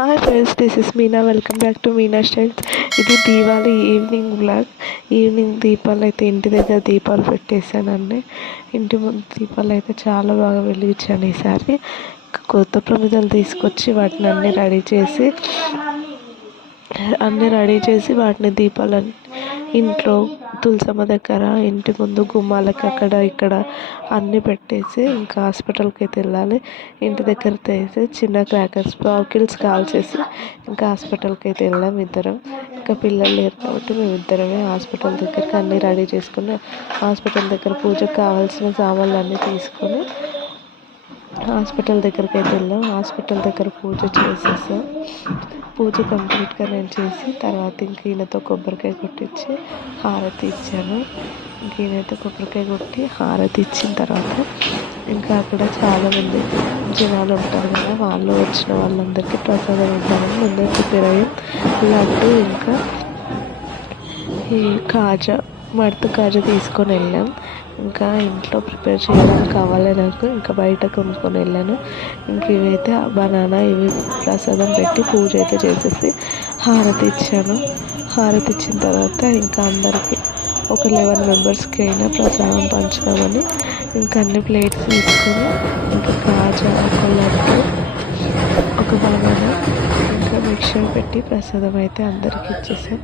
Hi friends this is Meena welcome back to Meena styles ఇది Diwali evening blog evening దీపాలు అయితే ఇంటి దగ్గర దీపాలు పెట్టేశానండి ఇంటి ముందు దీపాలు అయితే చాలా బాగా వెలిగించాను ఈసారి. కొత్త ప్రమిదలు తీసుకొచ్చి వాటిని అన్నీ రెడీ చేసి అన్నీ రెడీ చేసి వాటిని దీపాలని ఇంట్లో తులసమ్మ దగ్గర ఇంటి ముందు గుమ్మాలకి అక్కడ ఇక్కడ అన్నీ పెట్టేసి ఇంకా హాస్పిటల్కి అయితే వెళ్ళాలి. ఇంటి దగ్గర అయితే చిన్న క్రాకర్స్ పాకిల్స్ కాల్చేసి ఇంకా హాస్పిటల్కి అయితే వెళ్ళాం ఇద్దరం. ఇంకా పిల్లలు లేరు కాబట్టి మేము ఇద్దరమే హాస్పిటల్ దగ్గరికి అన్నీ రెడీ చేసుకుని హాస్పిటల్ దగ్గర పూజకు కావాల్సిన సామాన్లు అన్నీ తీసుకొని హాస్పిటల్ దగ్గరికి అయితే వెళ్ళాం. హాస్పిటల్ దగ్గర పూజ చేసేసాం. పూజ కంప్లీట్గా నేను చేసి తర్వాత ఇంక ఈయనతో కొబ్బరికాయ కొట్టించి హారతి ఇచ్చాను. ఇంక ఈయనైతే కొబ్బరికాయ కొట్టి హారతి ఇచ్చిన తర్వాత ఇంకా అక్కడ చాలామంది జనాలు ఉంటారు కదా వాళ్ళు వచ్చిన వాళ్ళందరికీ ప్రసాదం ఉంటారని ముందే ప్రిపేర్ అయ్యాం లడ్డు ఇంకా ఈ కాజా మడత కాజు తీసుకొని వెళ్ళాం. ఇంకా ఇంట్లో ప్రిపేర్ చేయడానికి కావాలి నాకు. ఇంకా బయట కొనుక్కొని వెళ్ళాను. ఇంక ఇవైతే బనానా ఇవి ప్రసాదం పెట్టి పూజ అయితే చేసేసి హారతి ఇచ్చాను. హారతి ఇచ్చిన తర్వాత ఇంకా అందరికీ ఒక లెవెన్ మెంబర్స్కి అయినా ప్రసాదం పంచుదామని ఇంకా అన్ని ప్లేట్స్ తీసుకొని ఇంకా కాజా ఒక లడ్డు ఒక బనానా ఇంకా మిక్చర్ పెట్టి ప్రసాదం అయితే అందరికి ఇచ్చేసాం.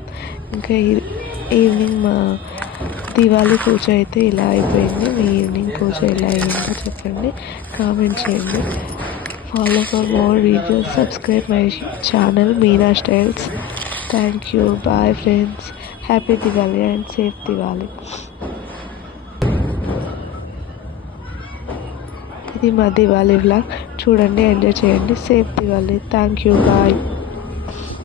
ఇంకా ఈవినింగ్ మా దివాళీ పూజ అయితే ఇలా అయిపోయింది. మీ ఈవినింగ్ పూజ ఎలా అయిందో చెప్పండి. కామెంట్ చేయండి. Follow for more videos subscribe my channel Meena styles thank you bye friends happy Diwali and safe Diwali ఇది మా దివాళీ వ్లాగ్ చూడండి ఎంజాయ్ చేయండి. Safe Diwali thank you bye